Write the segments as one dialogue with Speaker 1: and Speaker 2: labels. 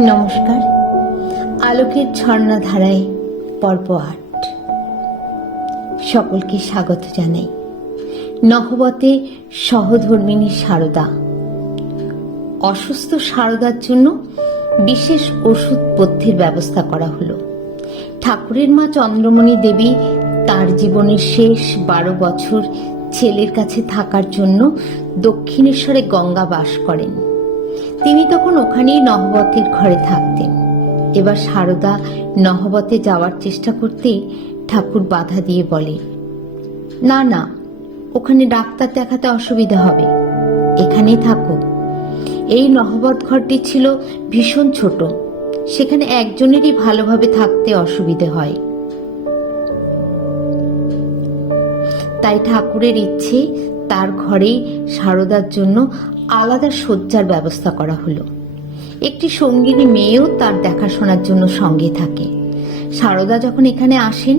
Speaker 1: নমস্কার। আলোকের ঝর্ণা ধারায় পর্ব আট। সকলকে স্বাগত জানাই। নহবতে সহধর্মিনী সারদা। অসুস্থ সারদার জন্য বিশেষ ওষুধ পথ্যের ব্যবস্থা করা হলো। ঠাকুরের মা চন্দ্রমণি দেবী তার জীবনের শেষ বারো বছর ছেলের কাছে থাকার জন্য দক্ষিণেশ্বরে গঙ্গা বাস করেন। তিনি তখন ওখানেই নহবতের ঘরে থাকতেন। এবার সারদা নহবতে যাওয়ার চেষ্টা করতেই ঠাকুর বাধা দিয়ে বলে, না না, ওখানে ডাক্তার দেখাতে অসুবিধা হবে। এখানেই থাকো। এই নহবত ঘরটি ছিল ভীষণ ছোট। সেখানে একজনেরই ভালোভাবে থাকতে অসুবিধে হয়। তাই ঠাকুরের ইচ্ছে তার ঘরেই সারদার জন্য আলাদা শয্যার ব্যবস্থা করা হলো। একটি সঙ্গিনী মেয়েও তার দেখাশোনার জন্য সঙ্গে থাকে। সারদা যখন এখানে আসেন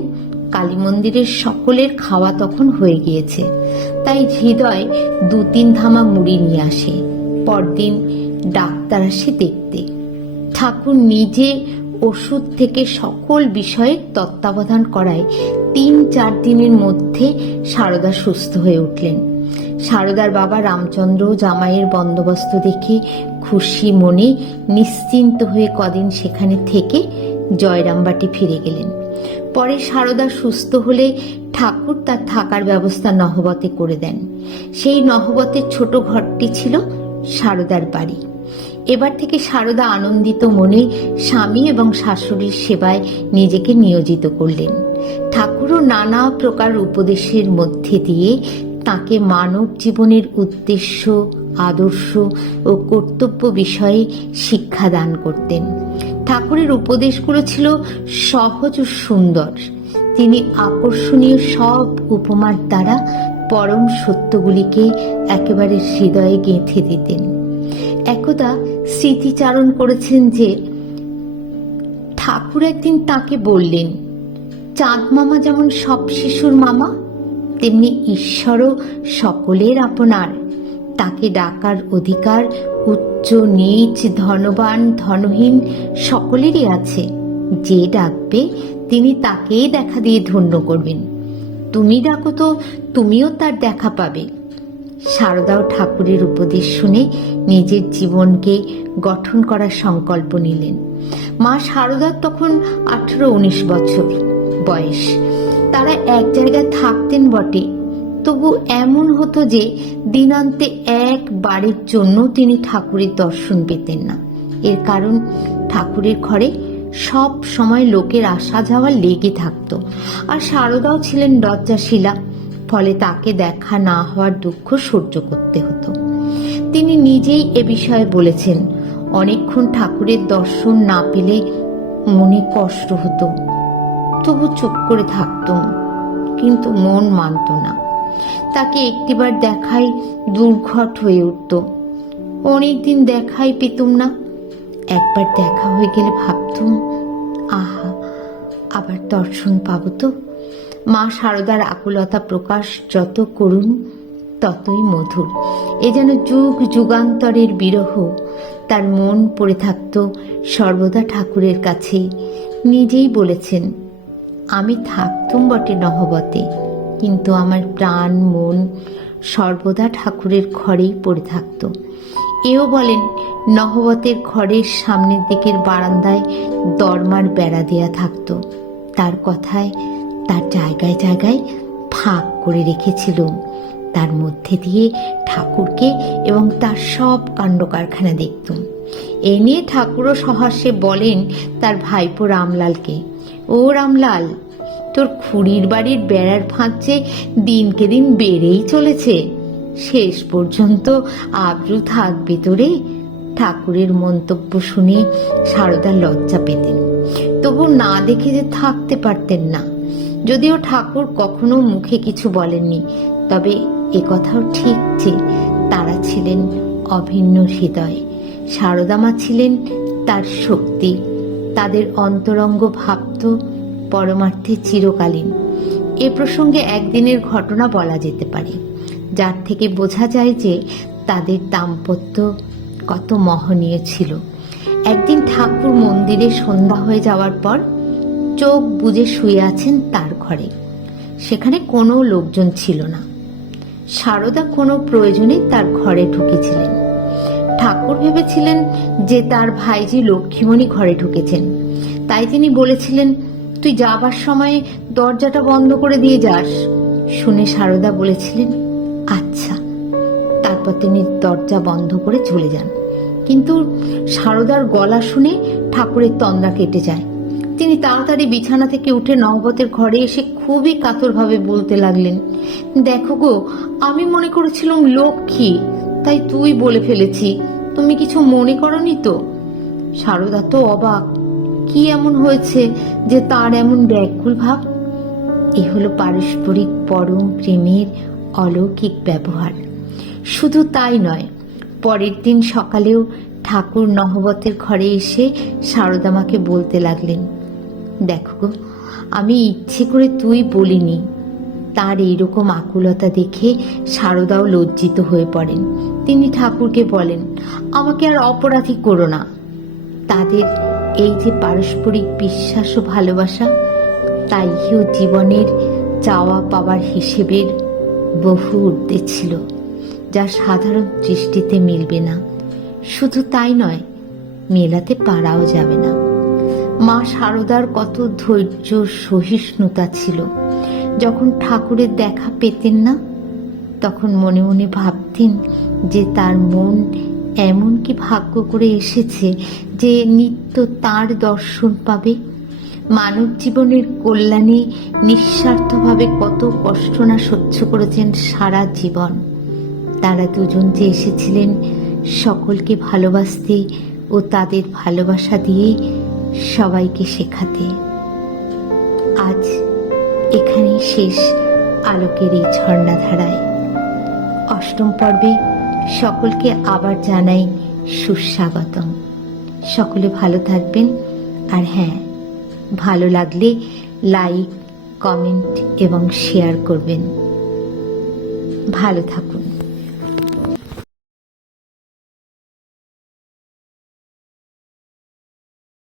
Speaker 1: কালী মন্দিরের সকলের খাওয়া তখন হয়ে গিয়েছে। তাই হৃদয় দু তিন ধামা মুড়ি নিয়ে আসে। পরদিন ডাক্তার আসে দেখতে। ঠাকুর নিজে ওষুধ থেকে সকল বিষয়ে তত্ত্বাবধান করায় তিন চার দিনের মধ্যে সারদা সুস্থ হয়ে উঠলেন। সারদার বাবা রামচন্দ্র জামাইয়ের বন্দোবস্ত দেখে খুশি মনে নিশ্চিন্ত হয়ে কদিন সেখানে থেকে জয়রামবাটি ফিরে গেলেন। পরে সারদা সুস্থ হলে ঠাকুর তার থাকার ব্যবস্থা নহবতে করে দেন। সেই নহবতের ছোট ঘরটি ছিল সারদার বাড়ি। এবার থেকে সারদা আনন্দিত মনে স্বামী এবং শাশুড়ির সেবায় নিজেকে নিয়োজিত করলেন। ঠাকুরও নানা প্রকার উপদেশের মধ্যে দিয়ে তাকে মানব জীবনের উদ্দেশ্য, আদর্শ ও কর্তব্য বিষয়ে শিক্ষা দান করতেন। ঠাকুরের উপদেশগুলো ছিল সহজ ও সুন্দর। তিনি আকর্ষণীয় সব উপমার দ্বারা পরম সত্যগুলিকে একেবারে হৃদয়ে গেঁথে দিতেন। একদা স্মৃতিচারণ করেছেন যে, ঠাকুর একদিন তাকে বললেন, চাঁদ মামা যেমন সব শিশুর মামা তেমনি ঈশ্বরও সকলের আপনার। তাকে ডাকার অধিকার, উচ্চ, নিচ, ধনবান, ধনহীন সকলেরই আছে। যে ডাকবে, তিনি তাকেই দেখা দিয়ে ধন্য করবেন। তুমি ডাকো তো, তুমিও তার দেখা পাবে। শারদাও ঠাকুরের উপদেশ শুনে নিজের জীবনকে গঠন করার সংকল্প নিলেন। মা শারদার তখন আঠারো উনিশ বছর বয়স। তারা এক জায়গায় থাকতেন বটে। তবু এমন হতো যে দিনান্তে এক বাড়ির জন্য তিনি ঠাকুরের দর্শন পেতেন না। এর কারণ, ঠাকুরের ঘরে সব সময় লোকের আসা যাওয়া লেগে থাকতো। আর শারদাও ছিলেন লজ্জাশীলা, ফলে তাকে দেখা না হওয়ার দুঃখ সহ্য করতে হতো। তিনি নিজেই এ বিষয়ে বলেছেন, অনেকক্ষণ ঠাকুরের দর্শন না পেলে মনে কষ্ট হতো। তবু চুপ করে থাকতুম, কিন্তু মন মানত না। তাকে একটিবার দেখাই দুর্ঘট হয়ে উঠত। অনেকদিন দেখাই পেতুম না। একবার দেখা হয়ে গেলে ভাবতুম, আহা, আবার দর্শন পাবো তো। মা শারদার আকুলতা প্রকাশ যত করুন, ততই মধুর। এ যেন যুগ যুগান্তরের বিরহ। তার মন পড়ে থাকত সর্বদা ঠাকুরের কাছেই। নিজেই বলেছেন আমি থাকতুম বটে নহবতে, কিন্তু আমার প্রাণ, মন সর্বদা ঠাকুরের ঘরেই পড়ে থাকতো। এও বলেন, নহবতের ঘরের সামনের দিকের বারান্দায় দরমার বেড়া দেয়া থাকতো। তার কথায় তার জায়গায় জায়গায় ফাঁক করে রেখেছিল। তার মধ্যে দিয়ে ঠাকুরকে এবং তার সব কাণ্ড কারখানা দেখতুম এ নিয়ে ঠাকুরও সহাস্যে বলেন তার ভাইপো রামলালকে। ও রামলাল, তোর খুড়ির বাড়ির বেড়ার ফাঁক যে দিনকে দিন বেড়েই চলেছে। শেষ পর্যন্ত আব্রু থাকবে তোরে, ঠাকুরের মন্তব্য শুনে সারদা লজ্জা পেতেন। তবু না দেখে যে থাকতে পারতেন না। যদিও ঠাকুর কখনো মুখে কিছু বলেননি, তবে এ কথাও ঠিক যে তারা ছিলেন অভিন্ন হৃদয়। সারদামা ছিলেন তার শক্তি তাদের অন্তরঙ্গ ভাবত পরমার্থে চিরকালীন। এ প্রসঙ্গে একদিনের ঘটনা বলা যেতে পারে, যার থেকে বোঝা যায় যে তাদের দাম্পত্য কত মহনীয় ছিল। একদিন ঠাকুর মন্দিরে সন্ধ্যা হয়ে যাওয়ার পর চোখ বুজে শুয়ে আছেন তার ঘরে। সেখানে কোনো লোকজন ছিল না। সারদা কোনো প্রয়োজনে তার ঘরে ঢুকেছিলেন। ঠাকুর ভেবেছিলেন যে তার ভাইজি লক্ষ্মীমণি ঘরে ঢুকেছেন। তাই তিনি বলেছিলেন, তুই যাবার সময় দরজাটা বন্ধ করে দিয়ে যাস। শুনে সারদা বলেছিলেন আচ্ছা। তারপর তিনি দরজা বন্ধ করে চলে যান। কিন্তু সারদার গলা শুনে ঠাকুরের তন্দ্রা কেটে যায়। তিনি তাড়াতাড়ি বিছানা থেকে উঠে নহবতের ঘরে এসে খুবই কাতরভাবে বলতে লাগলেন, দেখো গো, আমি মনে করেছিলাম লক্ষ্মী। তাই তুই বলে ফেলেছি। তুমি কিছু মনে করনি তো? সারদা তো অবাক। কি এমন হয়েছে যে তার এমন ব্যাকুল ভাব? এ হলো পারস্পরিক পরম প্রেমের অলৌকিক ব্যবহার। শুধু তাই নয়, পরের দিন সকালেও ঠাকুর নহবতের ঘরে এসে সারদামাকে বলতে লাগলেন, দেখো আমি ইচ্ছে করে তুই বলিনি তার এইরকম আকুলতা দেখে সারদাও লজ্জিত হয়ে পড়েন। তিনি ঠাকুরকে বলেন, আমাকে আর অপরাধী করো না। তাদের এই যে পারস্পরিক বিশ্বাস ও ভালোবাসা তাইও জীবনের চাওয়া পাওয়ার হিসেবের বহু ঊর্ধ্বে ছিল, যা সাধারণ দৃষ্টিতে মিলবে না। শুধু তাই নয়, মেলাতে পারাও যাবে না। মা শারদার কত ধৈর্য সহিষ্ণুতা ছিল। যখন ঠাকুরের দেখা পেতেন না, তখন মনে মনে ভাবতেন যে তার মন এমন কি ভাগ্য করে এসেছে যে নিত্য তার দর্শন পাবে। মানব জীবনের কল্যাণে নিঃস্বার্থভাবে কত কষ্ট না সহ্য করেছেন সারা জীবন। তারা দুজন যে এসেছিলেন সকলকে ভালোবাসতে ও তাদের ভালোবাসা দিয়ে সবাইকে শেখাতে। শেষ আলোকের এই ঝর্ণাধারায়। অষ্টম পর্বে সকলকে আবার জানাই সুস্বাগতম। সকলে ভালো থাকবেন আর হ্যাঁ ভালো লাগলে লাইক, কমেন্ট এবং শেয়ার করবেন। ভালো থাকুন।